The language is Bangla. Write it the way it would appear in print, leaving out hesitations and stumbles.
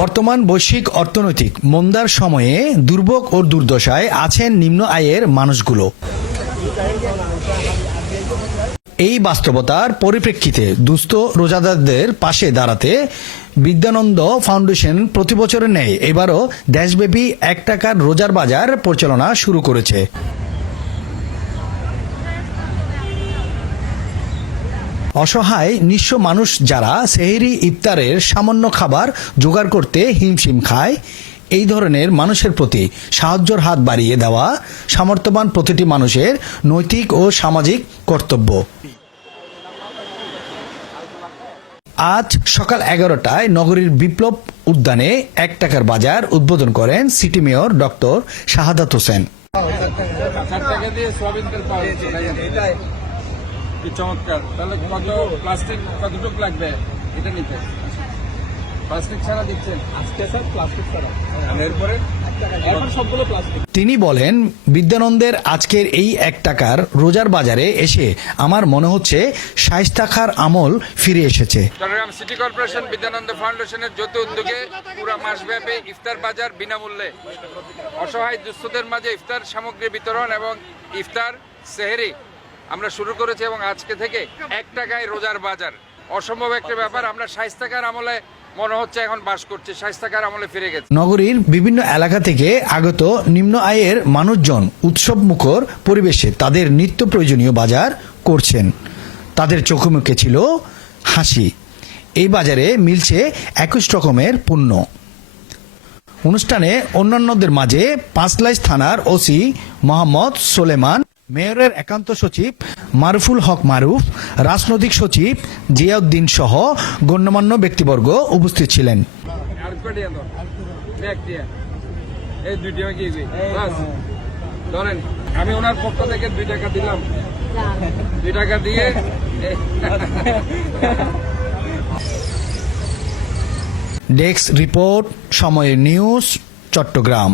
বর্তমান বৈশ্বিক অর্থনৈতিক মন্দার সময়ে দুর্ভোগ ও দুর্দশায় আছেন নিম্ন আয়ের মানুষগুলো। এই বাস্তবতার পরিপ্রেক্ষিতে দুস্থ রোজাদারদের পাশে দাঁড়াতে বিদ্যানন্দ ফাউন্ডেশন প্রতি বছরের ন্যায় এবারও দেশব্যাপী ১ টাকার রোজার বাজার পরিচালনা শুরু করেছে। অসহায় নিঃস্ব মানুষ যারা সেহরি ইফতারের সামান্য খাবার জোগাড় করতে হিমশিম খায়, এই ধরনের মানুষের প্রতি সাহায্যের হাত বাড়িয়ে দেওয়া সামর্থ্যবান প্রতিটি মানুষের নৈতিক ও সামাজিক কর্তব্য। আজ সকাল ১১টায় নগরীর বিপ্লব উদ্যানে ১ টাকার বাজার উদ্বোধন করেন city mayor doctor Shahadat Hossain. চমৎকার। তাহলে কত প্লাস্টিক কতটুকু লাগবে এটা নিতে? প্লাস্টিক ছাড়া দিচ্ছেন আজকে স্যার? প্লাস্টিক ছাড়া এরপরে এখন সবগুলো প্লাস্টিক। তিনি বলেন, বিদ্যানন্দের আজকের এই ১ টাকার রোজার বাজারে এসে আমার মনে হচ্ছে শায়েস্তা খাঁর আমল ফিরে এসেছে। চট্টগ্রাম সিটি কর্পোরেশন বিদ্যানন্দ ফাউন্ডেশনের যৌথ উদ্যোগে পুরো মাসব্যাপী ইফতার বাজার বিনামূল্যে অসহায় দুস্থদের মাঝে ইফতার সামগ্রী বিতরণ এবং ইফতার সেহরি আমরা শুরু করেছি এবং আজকে থেকে ১ টাকায় রোজার বাজার অসম্ভব একটা ব্যাপার। আমরা শায়েস্তা খাঁর আমলে মনে হচ্ছে এখন বাস করছি, শায়েস্তা খাঁর আমলে ফিরে গেছে। নগরীর বিভিন্ন এলাকা থেকে আগত নিম্ন আয়ের মানুষজন উৎসব মুখর পরিবেশে তাদের নিত্য প্রয়োজনীয় বাজার করছেন। তাদের চোখে মুখে ছিল হাসি। এই বাজারে মিলছে ২১ রকমের পণ্য। অনুষ্ঠানে অন্যান্যদের মাঝে পাঁচলাইশ থানার ওসি মোহাম্মদ সোলেমান, মেয়রের একান্ত সচিব মারুফুল হক মারুফ, রাজনৈতিক সচিব জিয়াউদ্দিন সহ গণ্যমান্য ব্যক্তিবর্গ উপস্থিত ছিলেন। আমি ওনার পক্ষ থেকে ২ টাকা দিলাম, ২ টাকা দিয়ে ডেস্ক রিপোর্ট, সময় নিউজ, চট্টগ্রাম।